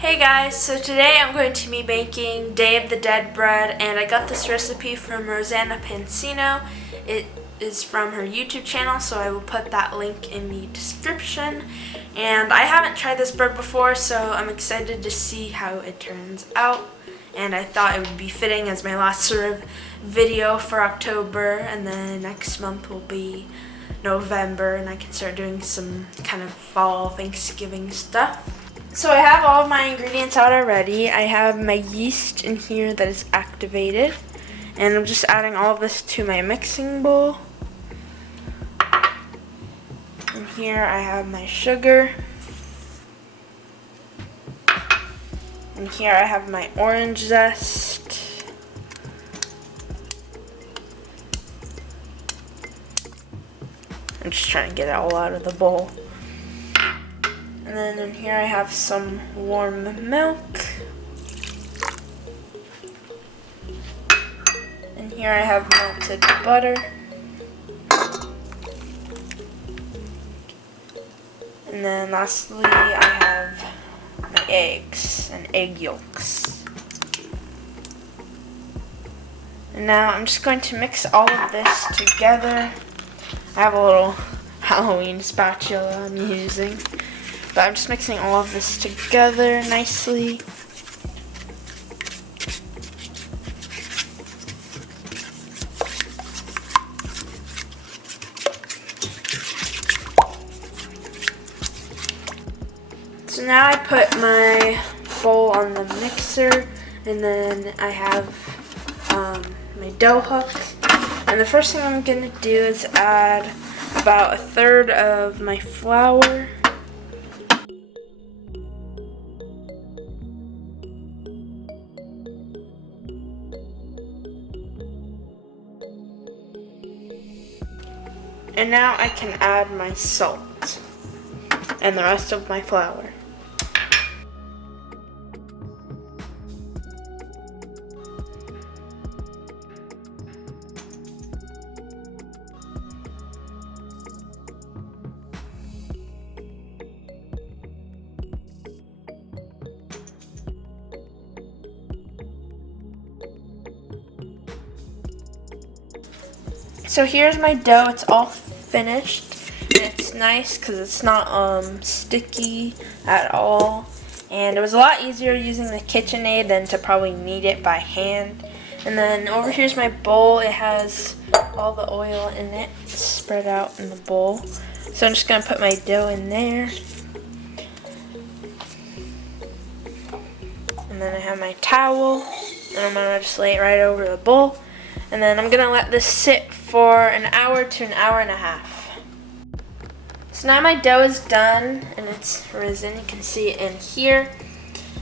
Hey guys, so today I'm going to be making Day of the Dead bread, and I got this recipe from Rosanna Pansino. It is from her YouTube channel, so I will put that link in the description. And I haven't tried this bread before, so I'm excited to see how it turns out. And I thought it would be fitting as my last sort of video for October, and then next month will be November, and I can start doing some kind of fall Thanksgiving stuff. So I have all of my ingredients out already. I have my yeast in here that is activated, and I'm just adding all of this to my mixing bowl. And here I have my sugar. And here I have my orange zest. I'm just trying to get it all out of the bowl. And then in here I have some warm milk. And here I have melted butter. And then lastly I have my eggs and egg yolks. And now I'm just going to mix all of this together. I have a little Halloween spatula I'm using. But I'm just mixing all of this together nicely. So now I put my bowl on the mixer, and then I have my dough hook. And the first thing I'm going to do is add about 1/3 of my flour. And now I can add my salt and the rest of my flour. So here's my dough. It's all finished, and it's nice because it's not sticky at all, and it was a lot easier using the KitchenAid than to probably knead it by hand. And then over here's my bowl. It has all the oil in it spread out in the bowl, so I'm just gonna put my dough in there. And then I have my towel, and I'm gonna just lay it right over the bowl. And then I'm gonna let this sit for an hour to an hour and a half. So now my dough is done and it's risen. You can see it in here.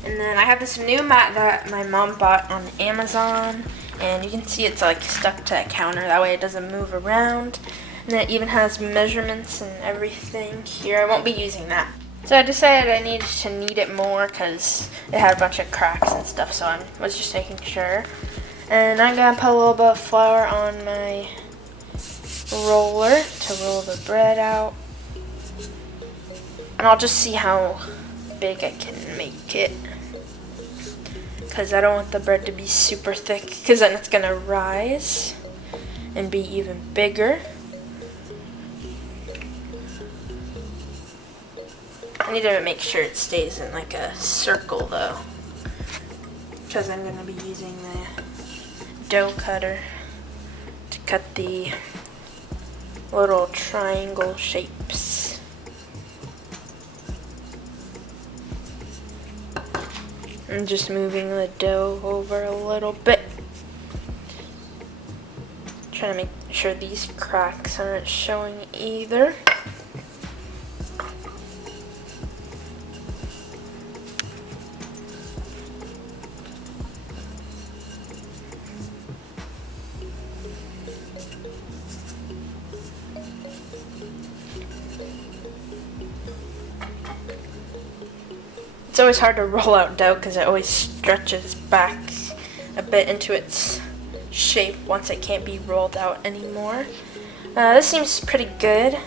And then I have this new mat that my mom bought on Amazon, and you can see it's like stuck to a counter. That way it doesn't move around. And it even has measurements and everything here. I won't be using that. So I decided I needed to knead it more because it had a bunch of cracks and stuff, so I was just making sure. And I'm going to put a little bit of flour on my roller to roll the bread out. And I'll just see how big I can make it, because I don't want the bread to be super thick, because then it's going to rise and be even bigger. I need to make sure it stays in like a circle though, because I'm going to be using the dough cutter to cut the little triangle shapes. I'm just moving the dough over a little bit, trying to make sure these cracks aren't showing either. It's always hard to roll out dough because it always stretches back a bit into its shape once it can't be rolled out anymore. This seems pretty good.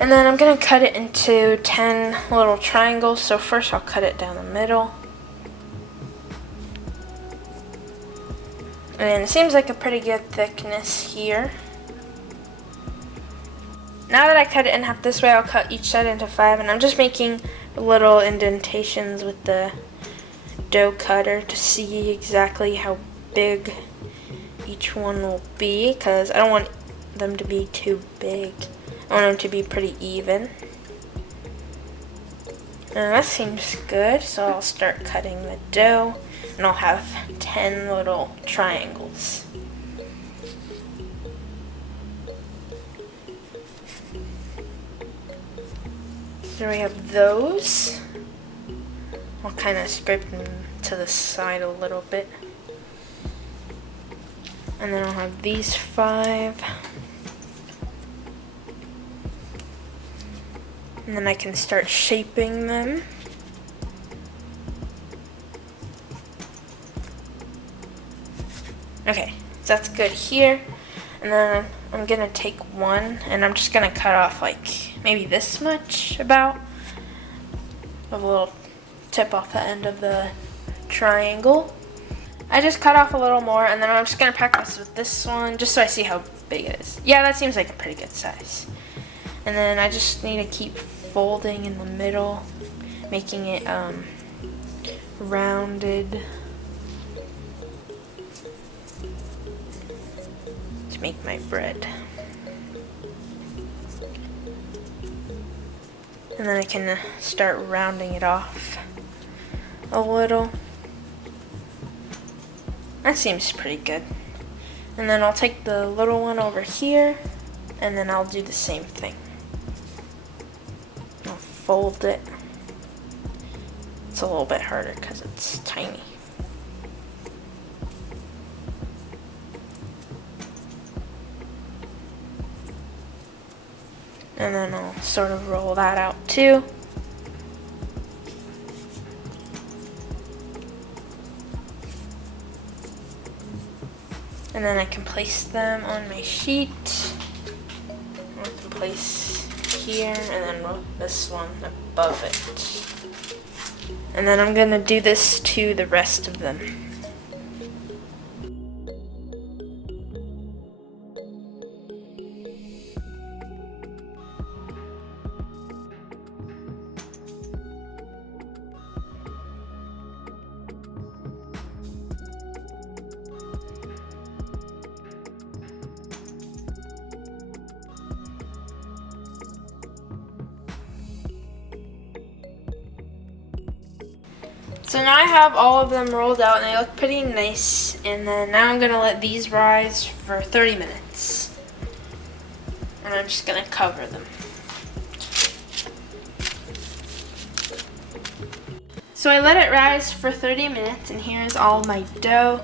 And then I'm going to cut it into 10 little triangles. So first I'll cut it down the middle. And it seems like a pretty good thickness here. Now that I cut it in half this way, I'll cut each side into 5. And I'm just making little indentations with the dough cutter to see exactly how big each one will be, because I don't want them to be too big. I want them to be pretty even. And that seems good, so I'll start cutting the dough, and I'll have 10 little triangles. So we have those. I'll kind of scrape them to the side a little bit. And then I'll have these 5. And then I can start shaping them. Okay, so that's good here. And then I'm gonna take one and I'm just gonna cut off like maybe this much about of a little tip off the end of the triangle. I just cut off a little more, and then I'm just gonna practice with this one just so I see how big it is. Yeah, that seems like a pretty good size. And then I just need to keep folding in the middle, making it rounded to make my bread. And then I can start rounding it off a little. That seems pretty good. And then I'll take the little one over here, and then I'll do the same thing. I'll fold it. It's a little bit harder because it's tiny. And then I'll sort of roll that out too. And then I can place them on my sheet. I can place here, and then this one above it. And then I'm gonna do this to the rest of them. So now I have all of them rolled out and they look pretty nice, and then now I'm going to let these rise for 30 minutes. And I'm just going to cover them. So I let it rise for 30 minutes, and here's all my dough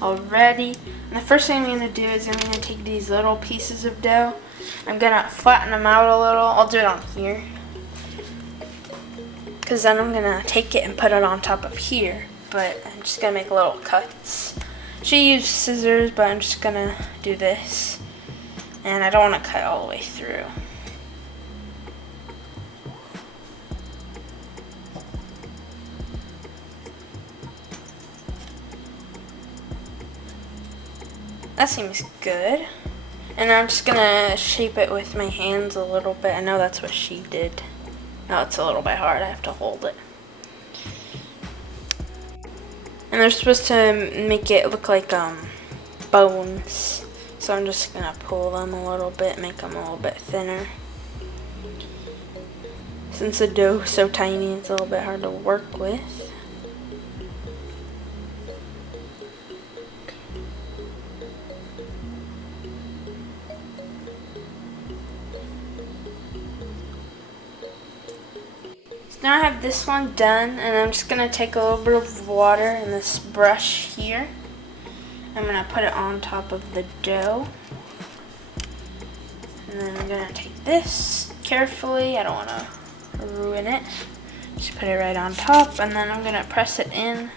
all ready. And the first thing I'm going to do is I'm going to take these little pieces of dough. I'm going to flatten them out a little. I'll do it on here, because then I'm gonna take it and put it on top of here, but I'm just gonna make little cuts. Should use scissors, but I'm just gonna do this, and I don't want to cut all the way through. That seems good. And I'm just gonna shape it with my hands a little bit. I know that's what she did. No, it's a little bit hard. I have to hold it. And they're supposed to make it look like bones. So I'm just gonna pull them a little bit, make them a little bit thinner. Since the dough is so tiny, it's a little bit hard to work with. Now I have this one done, and I'm just going to take a little bit of water in this brush here. I'm going to put it on top of the dough. And then I'm going to take this carefully. I don't want to ruin it. Just put it right on top, and then I'm going to press it in.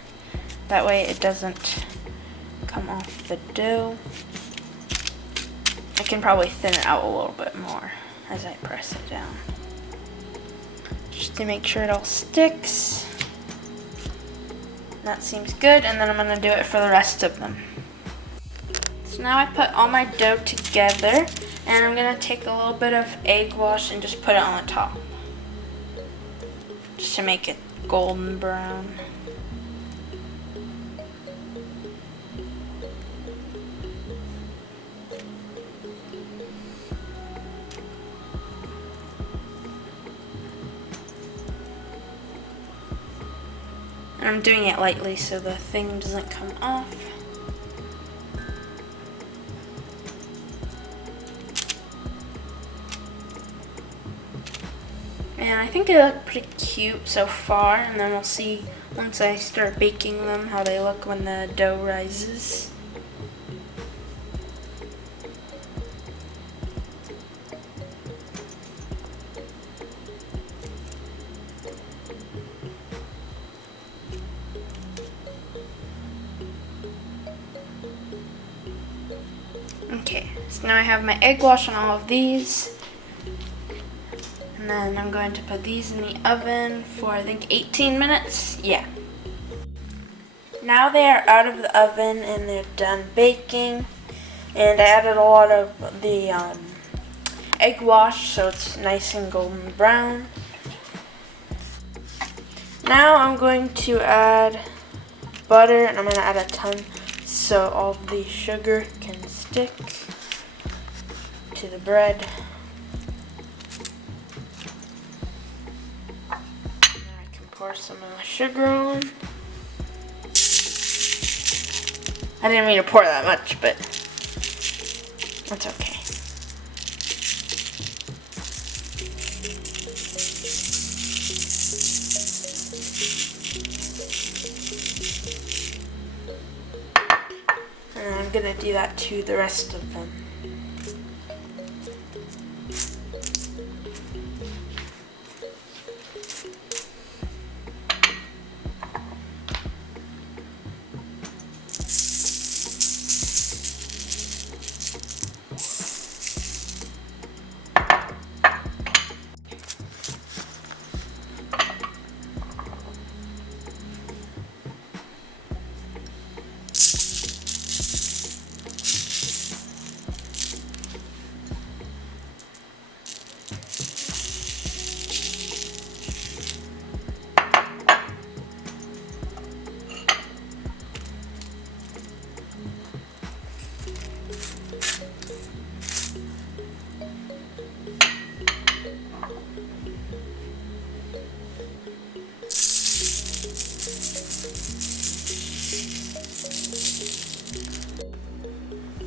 That way it doesn't come off the dough. I can probably thin it out a little bit more. as I press it down, just to make sure it all sticks. That seems good, and then I'm going to do it for the rest of them. So now I put all my dough together, and I'm going to take a little bit of egg wash and just put it on the top, just to make it golden brown. And I'm doing it lightly so the thing doesn't come off. And I think they look pretty cute so far, and then we'll see once I start baking them how they look when the dough rises. Okay, so now I have my egg wash on all of these. And then I'm going to put these in the oven for I think 18 minutes. Yeah. Now they are out of the oven and they're done baking. And I added a lot of the egg wash so it's nice and golden brown. Now I'm going to add butter, and I'm going to add a ton so all of the sugar can stick to the bread. Now I can pour some of the sugar on. I didn't mean to pour that much, but that's okay. And I'm gonna do that to the rest of them.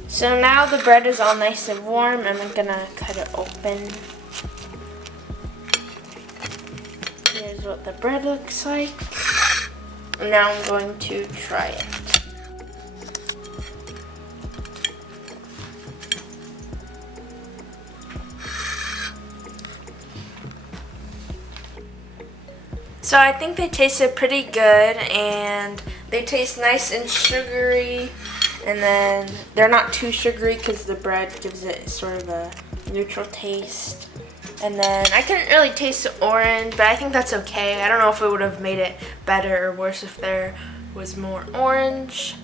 So now the bread is all nice and warm, and I'm gonna cut it open. Here's what the bread looks like. Now I'm going to try it. So I think they tasted pretty good, and they taste nice and sugary. And then they're not too sugary because the bread gives it sort of a neutral taste. And then I couldn't really taste the orange, but I think that's okay. I don't know if it would have made it better or worse if there was more orange.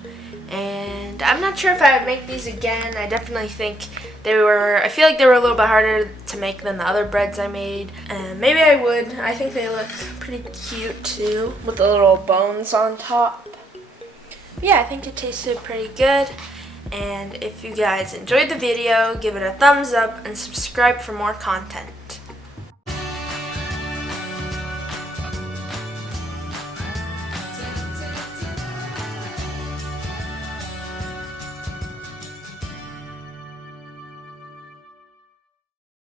And I'm not sure if I would make these again. I definitely think I feel like they were a little bit harder to make than the other breads I made. And maybe I would. I think they look pretty cute too, with the little bones on top. Yeah, I think it tasted pretty good, and if you guys enjoyed the video, give it a thumbs up and subscribe for more content.